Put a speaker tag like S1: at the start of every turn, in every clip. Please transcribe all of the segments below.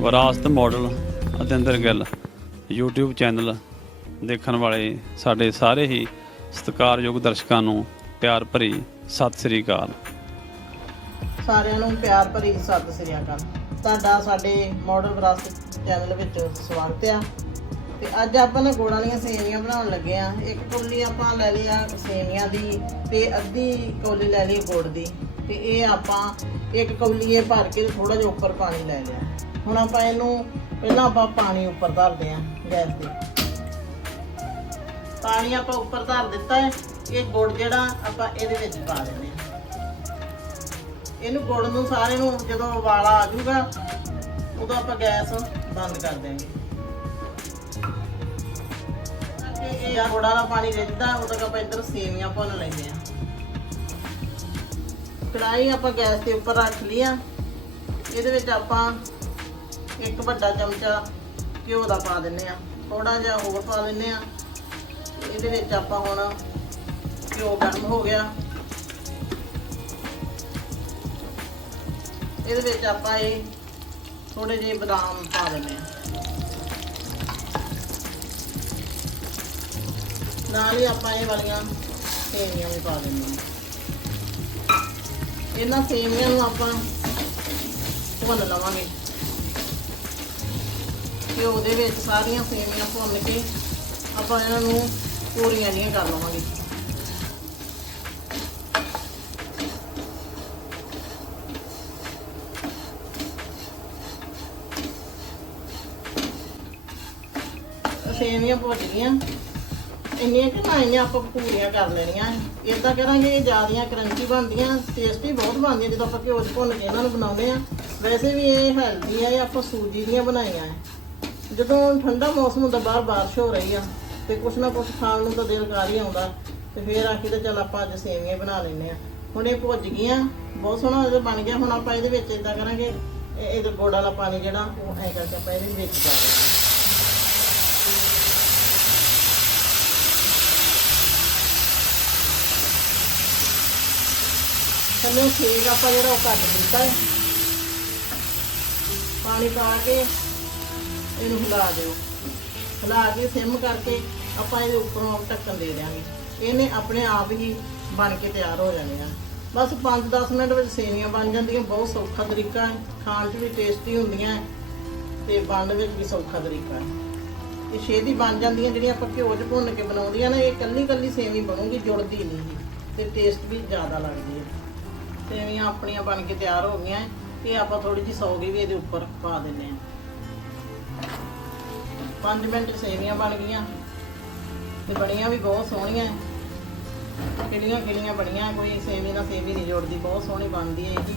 S1: ਵਿਰਾਸਤ model Atinder Gill, YouTube channel ਦੇਖਣ ਵਾਲੇ ਸਾਡੇ ਸਾਰੇ ਹੀ ਸਤਿਕਾਰਯੋਗ ਦਰਸ਼ਕਾਂ ਨੂੰ ਪਿਆਰ ਭਰੀ ਸਤਿ ਸ੍ਰੀ ਅਕਾਲ।
S2: ਸਾਰਿਆਂ ਨੂੰ ਪਿਆਰ ਭਰੀ ਸਤਿ ਸ੍ਰੀ ਅਕਾਲ। ਤੁਹਾਡਾ ਸਾਡੇ ਮਾਡਲ ਵਿਰਾਸਤ ਚੈਨਲ ਵਿੱਚ ਸਵਾਗਤ ਆ। ਤੇ ਅੱਜ ਆਪਾਂ ਨੇ ਗੁੜ ਦੀਆਂ ਸੇਵੀਆਂ ਬਣਾਉਣ ਲੱਗੇ ਆ। ਇੱਕ ਕੌਲੀ ਆਪਾਂ ਲੈ ਲਈ ਆ ਸੇਵੀਆਂ ਦੀ ਤੇ ਅੱਧੀ ਕੌਲੀ ਲੈ ਲਈ ਗੁੜ ਦੀ। ਤੇ ਇਹ ਆਪਾਂ ਇੱਕ ਕੌਲੀ ਭਰ ਕੇ ਥੋੜਾ ਜਿਹਾ ਉੱਪਰ ਪਾਣੀ ਲੈ ਲਿਆ। ਹੁਣ ਆਪਾਂ ਇਹਨੂੰ ਪਹਿਲਾਂ ਆਪਾਂ ਪਾਣੀ ਉੱਪਰ ਧਰਦੇ ਆ ਗੈਸ ਤੇ। ਪਾਣੀ ਆਪਾਂ ਉੱਪਰ ਧਰ ਦਿੱਤਾ ਹੈ, ਇਹ ਗੁੜ ਜਿਹੜਾ ਆਪਾਂ ਇਹਦੇ ਵਿੱਚ ਪਾ ਦਿੰਦੇ ਆ ਇਹਨੂੰ ਗੁੜ ਨੂੰ ਸਾਰੇ ਨੂੰ ਜਦੋਂ ਉਬਾਲਾ ਆ ਜਾਊਗਾ, ਉਦੋਂ ਆਪਾਂ ਗੈਸ ਬੰਦ ਕਰ ਦੇਵਾਂਗੇ ਤੇ ਇਹ ਗੁੜ ਵਾਲਾ ਪਾਣੀ ਰਿੱਝਦਾ, ਉਦੋਂ ਆਪਾਂ ਇੱਧਰ ਸੇਵੀਆਂ ਭੁੰਨ ਲੈਂਦੇ ਆ ਕੜਾਈ ਆਪਾਂ ਗੈਸ ਦੇ ਉੱਪਰ ਰੱਖ ਲਈ ਆ। ਇਹਦੇ ਵਿੱਚ ਆਪਾਂ ਇੱਕ ਵੱਡਾ ਚਮਚਾ ਘਿਓ ਦਾ ਪਾ ਦਿੰਨੇ ਆ। ਥੋੜਾ ਜਿਹਾ ਹੋਰ ਪਾ ਦਿੰਨੇ ਆ। ਇਹਦੇ ਵਿੱਚ ਆਪਾਂ ਹੁਣ ਘਿਓ ਗਰਮ ਹੋ ਗਿਆ। ਇਹਦੇ ਵਿੱਚ ਆਪਾਂ ਇਹ ਥੋੜੇ ਜਿਹੇ ਬਦਾਮ ਪਾ ਦਿੰਦੇ ਆ। ਨਾਲ ਹੀ ਆਪਾਂ ਇਹ ਵਾਲੀਆਂ ਸੇਵੀਆਂ ਵੀ ਪਾ ਦਿੰਦੇ ਆ। ਇਹਨਾਂ ਸੇਵੀਆਂ ਨੂੰ ਆਪਾਂ ਭੁੰਨ ਲਵਾਂਗੇ। ਘਿਓ ਦੇ ਵਿੱਚ ਸਾਰੀਆਂ ਸੇਵੀਆਂ ਭੁੰਨ ਕੇ ਆਪਾਂ ਇਹਨਾਂ ਨੂੰ ਪੂਰੀਆਂ ਜਿਹੀਆਂ ਕਰ ਲਵਾਂਗੇ। ਸੇਵੀਆਂ ਭੁੱਜ ਗਈਆਂ। ਇੰਨੀਆਂ ਕਿ ਨਾ ਇੰਨੀਆਂ ਆਪਾਂ ਪੂਰੀਆਂ ਕਰ ਲੈਣੀਆਂ ਇਦਾਂ ਕਰਾਂਗੇ ਇਹ ਜ਼ਿਆਦੀਆਂ ਕਰੰਚੀ ਬਣਦੀਆਂ ਟੇਸਟੀ ਬਹੁਤ ਬਣਦੀਆਂ, ਜਦੋਂ ਆਪਾਂ ਘਿਓ 'ਚ ਭੁੰਨ ਕੇ ਇਹਨਾਂ ਨੂੰ ਬਣਾਉਂਦੇ ਆ ਵੈਸੇ ਵੀ ਇਹ ਹੈਲਦੀ ਆ, ਇਹ ਆਪਾਂ ਸੂਜੀ ਦੀਆਂ ਬਣਾਈਆਂ ਆ ਜਦੋਂ ਠੰਡਾ ਮੌਸਮ ਹੁੰਦਾ, ਬਾਹਰ ਬਾਰਿਸ਼ ਹੋ ਰਹੀ ਆ, ਤੇ ਕੁਛ ਨਾ ਕੁਛ ਖਾਣ ਨੂੰ ਤਾਂ ਦਿਲ ਕਰ ਹੀ ਆਉਂਦਾ। ਤੇ ਫੇਰ ਆਖੀ ਤਾਂ ਚੱਲ ਆਪਾਂ ਅੱਜ ਸੇਵੀਆਂ ਬਣਾ ਲੈਨੇ ਆ ਹੁਣ ਇਹ ਭੁੱਜ ਗਈਆਂ, ਬਹੁਤ ਸੋਹਣਾ ਇਹ ਬਣ ਗਿਆ। ਹੁਣ ਆਪਾਂ ਇਹਦੇ ਵਿੱਚ ਇਦਾਂ ਕਰਾਂਗੇ ਇਹਦੇ ਗੁੜ ਵਾਲਾ ਪਾਣੀ ਜਿਹੜਾ, ਉਹ ਐ ਕਰਕੇ ਆਪਾਂ ਇਹਦੇ ਵਿੱਚ ਪਾ ਦਿੰਦੇ ਥੱਲੇ ਸੇਕ ਆਪਾਂ ਜਿਹੜਾ ਉਹ ਕੱਟ ਦਿੱਤਾ ਹੈ। ਪਾਣੀ ਪਾ ਕੇ ਇਹਨੂੰ ਹਿਲਾ ਦਿਓ। ਹਿਲਾ ਕੇ ਸਿਮ ਕਰਕੇ ਆਪਾਂ ਇਹਦੇ ਉੱਪਰੋਂ ਢੱਕਣ ਦੇ ਦਿਆਂਗੇ। ਇਹਨੇ ਆਪਣੇ ਆਪ ਹੀ ਬਣ ਕੇ ਤਿਆਰ ਹੋ ਜਾਣੇ ਆ। ਬਸ 5-10 ਮਿੰਟ ਵਿੱਚ ਸੇਵੀਆਂ ਬਣ ਜਾਂਦੀਆਂ, ਬਹੁਤ ਸੌਖਾ ਤਰੀਕਾ ਹੈ। ਖਾਣ 'ਚ ਵੀ ਟੇਸਟੀ ਹੁੰਦੀਆਂ ਹੈ ਤੇ ਬਣਨ ਵਿੱਚ ਵੀ ਸੌਖਾ ਤਰੀਕਾ ਹੈ। ਇਹ ਛੇਤੀ ਬਣ ਜਾਂਦੀਆਂ, ਜਿਹੜੀਆਂ ਆਪਾਂ ਘਿਓ 'ਚ ਭੁੰਨ ਕੇ ਬਣਾਉਂਦੀਆਂ ਨਾ, ਇਹ ਕੱਲੀ ਕੱਲੀ ਸੇਵੀ ਬਣੂਗੀ, ਜੁੜਦੀ ਨਹੀਂ। ਗੀ ਤੇ ਟੇਸਟ ਵੀ ਜ਼ਿਆਦਾ ਲੱਗਦੀ ਹੈ। ਸੇਵੀਆਂ ਆਪਣੀਆਂ ਬਣ ਕੇ ਤਿਆਰ ਹੋ ਗਈਆਂ ਇਹ ਆਪਾਂ ਥੋੜੀ ਜਿਹੀ ਸੌਗੀ ਵੀ ਇਹਦੇ ਉੱਪਰ ਪਾ ਦਿੰਨੇ ਆ। 5 ਮਿੰਟ ਸੇਵੀਆਂ ਬਣ ਗਈਆਂ। ਤੇ ਬਣੀਆਂ ਵੀ ਬਹੁਤ ਸੋਹਣੀਆਂ ਹੈ ਕਿਹੜੀਆਂ ਕਿਹੜੀਆਂ ਬਣੀਆਂ ਕੋਈ ਸੇਵੀ ਨਾਲ ਸੇਵੀ ਨਹੀਂ ਜੋੜਦੀ, ਬਹੁਤ ਸੋਹਣੀ ਬਣਦੀ ਹੈ ਇਹਦੀ।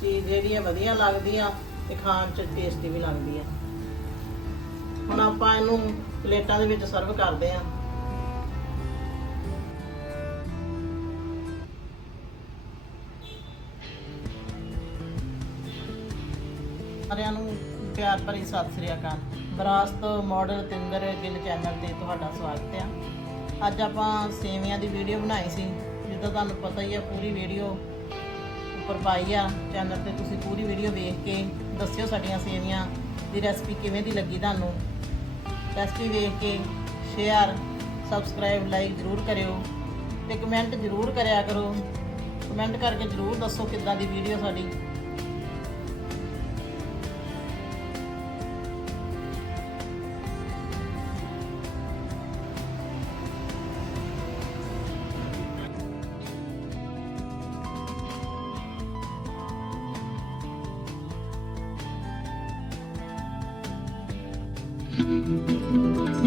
S2: ਚੀਜ਼ ਜਿਹੜੀ ਹੈ ਵਧੀਆ ਲੱਗਦੀ ਆ ਤੇ ਖਾਣ 'ਚ ਟੇਸਟੀ ਵੀ ਲੱਗਦੀ ਹੈ ਹੁਣ ਆਪਾਂ ਇਹਨੂੰ ਪਲੇਟਾਂ ਦੇ ਵਿੱਚ ਸਰਵ ਕਰਦੇ ਆਂ। ਸਾਰਿਆਂ ਨੂੰ ਪਿਆਰ ਭਰੀ ਸਤਿ ਸ੍ਰੀ ਅਕਾਲ। ਵਿਰਾਸਤ ਮਾਡਲ ਤਿੰਦਰ ਗਿੱਲ ਚੈਨਲ ਤੇ ਤੁਹਾਡਾ ਸਵਾਗਤ ਹੈ। ਅੱਜ ਆਪਾਂ ਸੇਵੀਆਂ ਦੀ ਵੀਡੀਓ ਬਣਾਈ ਸੀ। ਜਿੱਦਾਂ ਤੁਹਾਨੂੰ ਪਤਾ ਹੀ ਆ, ਪੂਰੀ ਵੀਡੀਓ ਉੱਪਰ ਪਾਈ ਆ ਚੈਨਲ ਤੇ। ਤੁਸੀਂ ਪੂਰੀ ਵੀਡੀਓ ਵੇਖ ਕੇ ਦੱਸਿਓ ਸਾਡੀਆਂ ਸੇਵੀਆਂ ਦੀ ਰੈਸਪੀ ਕਿਵੇਂ ਦੀ ਲੱਗੀ ਤੁਹਾਨੂੰ। ਰੈਸਪੀ ਵੇਖ ਕੇ ਸ਼ੇਅਰ ਸਬਸਕ੍ਰਾਈਬ ਲਾਈਕ ਜ਼ਰੂਰ ਕਰਿਓ ਤੇ ਕਮੈਂਟ ਜ਼ਰੂਰ ਕਰਿਆ ਕਰੋ। ਕਮੈਂਟ ਕਰਕੇ ਜ਼ਰੂਰ ਦੱਸੋ ਕਿੱਦਾਂ ਦੀ ਵੀਡੀਓ ਸਾਡੀ। Thank you.